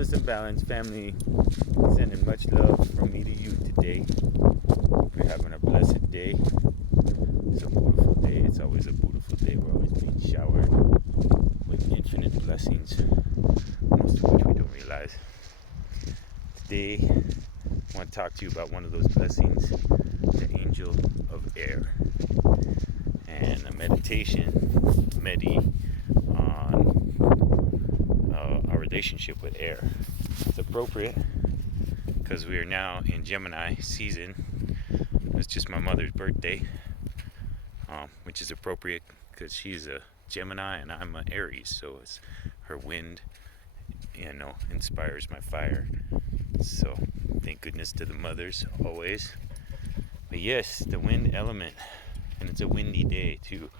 Wellness and Balance family, sending much love from me to you today. Hope you're having a blessed day. It's a beautiful day. It's always a beautiful day. We're always being showered with infinite blessings, most of which we don't realize. Today, I want to talk to you about one of those blessings, the angel of air, and a meditation, on our relationship with air. It's appropriate because we are now in Gemini season. It's just my mother's birthday, which is appropriate because she's a Gemini and I'm an Aries, so it's her wind, inspires my fire. So thank goodness to the mothers always. But yes, the wind element, and it's a windy day too.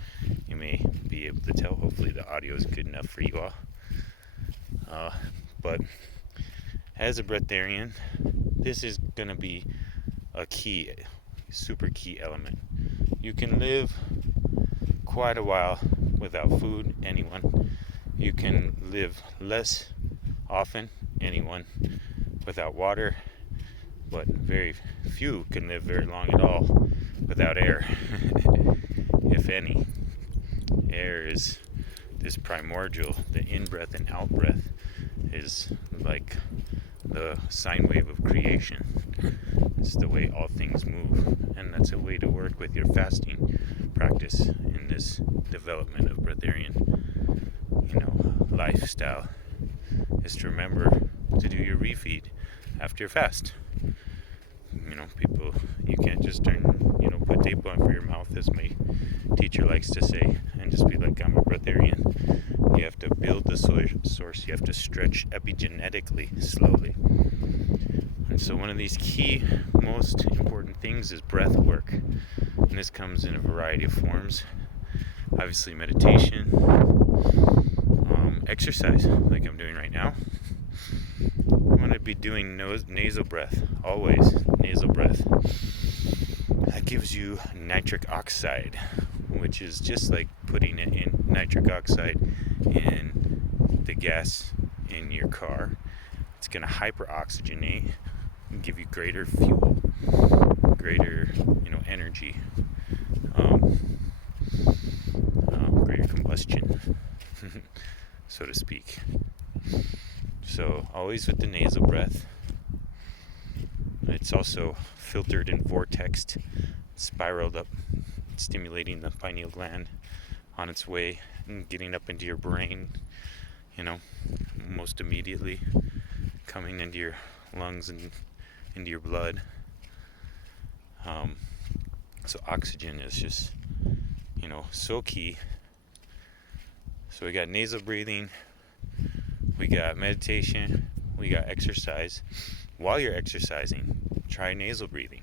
You may be able to tell. Hopefully the audio is good enough for you all. But as a breatharian, this is going to be a key, super key element. You can live quite a while without food, anyone. You can live less often, anyone, without water, but very few can live very long at all without air, if any. Air is this primordial, the in-breath and out-breath is like the sine wave of creation. It's the way all things move, and that's a way to work with your fasting practice in this development of breatharian, lifestyle, is to remember to do your refeed after your fast. People, you can't just put tape on for your mouth, as my teacher likes to say, and just be like, I'm a breatharian. You have to build the source. You have to stretch epigenetically, slowly. And so one of these key, most important things is breath work. And this comes in a variety of forms. Obviously meditation, exercise, like I'm doing right now. I'm going to be doing nasal breath, always nasal breath. That gives you nitric oxide, which is just like putting it in nitric oxide in the gas in your car. It's going to hyperoxygenate and give you greater fuel, greater energy, greater combustion, so to speak. So always with the nasal breath. It's also filtered and vortexed, spiraled up, stimulating the pineal gland on its way and getting up into your brain, most immediately, coming into your lungs and into your blood. So oxygen is just, so key. So we got nasal breathing, we got meditation, we got exercise. While you're exercising, try nasal breathing.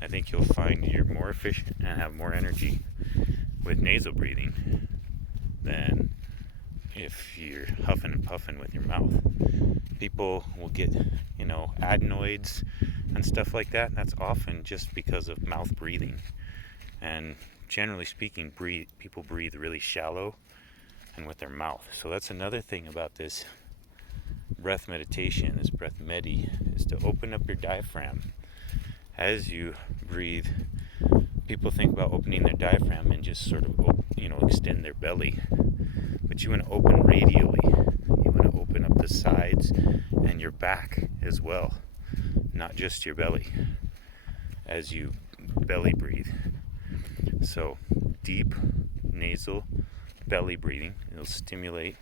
I think you'll find you're more efficient and have more energy with nasal breathing than if you're huffing and puffing with your mouth. People will get, adenoids and stuff like that. That's often just because of mouth breathing. And generally speaking, people breathe really shallow and with their mouth. So that's another thing about this breath meditation, this breath medi, is to open up your diaphragm as you breathe. People think about opening their diaphragm and just sort of extend their belly, but you want to open radially. You want to open up the sides and your back as well, not just your belly, as you belly breathe. So deep nasal belly breathing, it'll stimulate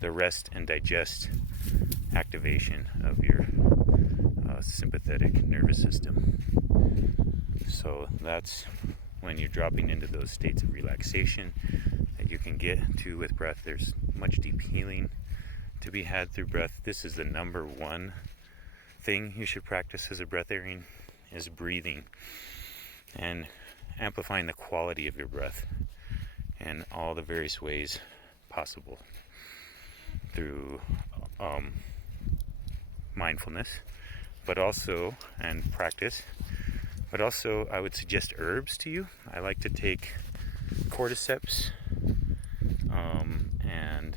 the rest and digest activation of your sympathetic nervous system. So that's when you're dropping into those states of relaxation that you can get to with breath. There's much deep healing to be had through breath. This is the number one thing you should practice as a breatharian, is breathing and amplifying the quality of your breath in all the various ways possible through mindfulness, but also, and practice, but also I would suggest herbs to you. I like to take cordyceps and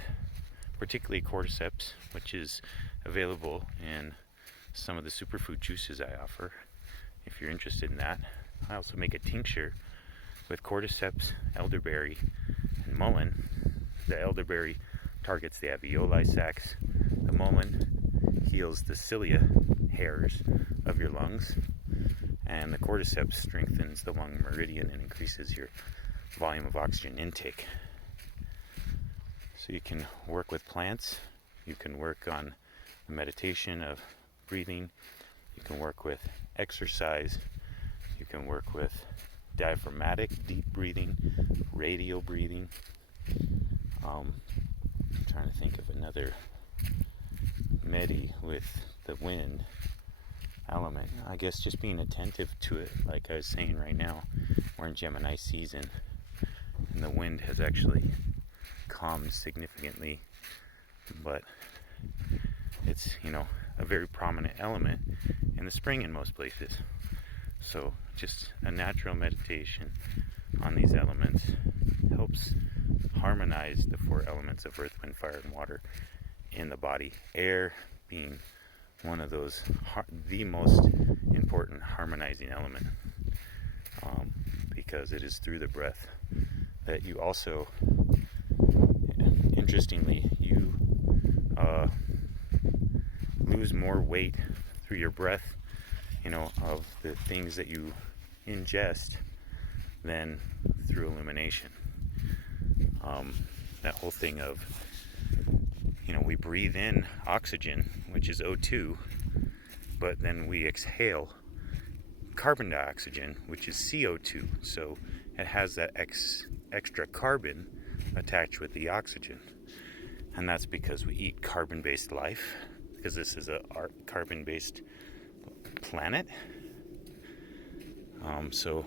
particularly cordyceps, which is available in some of the superfood juices I offer, if you're interested in that. I also make a tincture with cordyceps, elderberry, and mullein. The elderberry targets the alveoli sacs. The mullein heals the cilia hairs of your lungs. And the cordyceps strengthens the lung meridian and increases your volume of oxygen intake. So you can work with plants, you can work on the meditation of breathing, you can work with exercise, you can work with diaphragmatic deep breathing, radial breathing. I'm trying to think of another medi with the wind element. I guess just being attentive to it. Like I was saying, right now we're in Gemini season and the wind has actually calmed significantly, but it's, a very prominent element in the spring in most places. So just a natural meditation on these elements helps harmonize the four elements of earth, wind, fire, and water in the body. Air being one of those, the most important harmonizing element, because it is through the breath that you also, interestingly, you lose more weight through your breath, of the things that you ingest than through elimination. That whole thing of, we breathe in oxygen, which is O2, but then we exhale carbon dioxide, which is CO2. So it has that extra carbon attached with the oxygen. And that's because we eat carbon-based life, because this is a carbon-based planet. So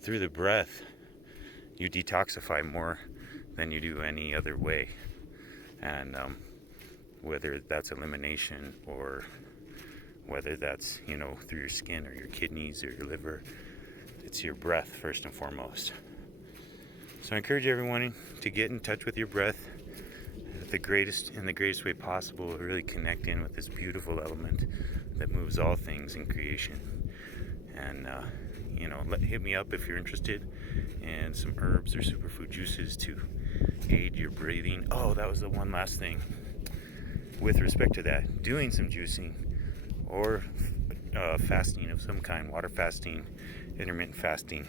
through the breath, you detoxify more than you do any other way. And whether that's elimination or whether that's, through your skin or your kidneys or your liver, it's your breath first and foremost. So I encourage everyone to get in touch with your breath in the greatest way possible, really connect in with this beautiful element that moves all things in creation. And hit me up if you're interested in some herbs or superfood juices to aid your breathing. Oh, that was the one last thing with respect to that. Doing some juicing or fasting of some kind, water fasting, intermittent fasting,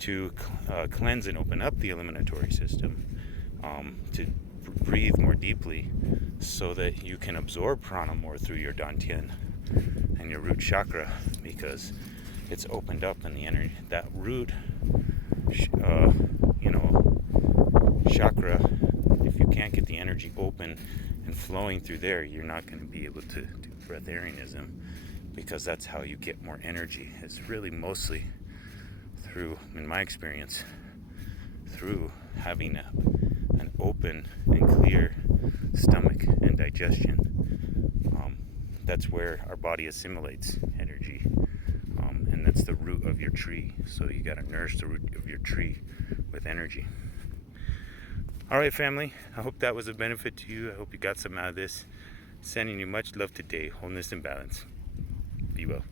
to cleanse and open up the eliminatory system, to breathe more deeply so that you can absorb prana more through your dantian and your root chakra, because it's opened up in the energy. That root chakra, if you can't get the energy open and flowing through there, you're not going to be able to do breatharianism, because that's how you get more energy. It's really mostly through, in my experience, through having an open and clear stomach and digestion. That's where our body assimilates energy, and that's the root of your tree. So you got to nourish the root of your tree with energy. All right, family, I hope that was a benefit to you. I hope you got some out of this. Sending you much love today. Wholeness and balance. Be well.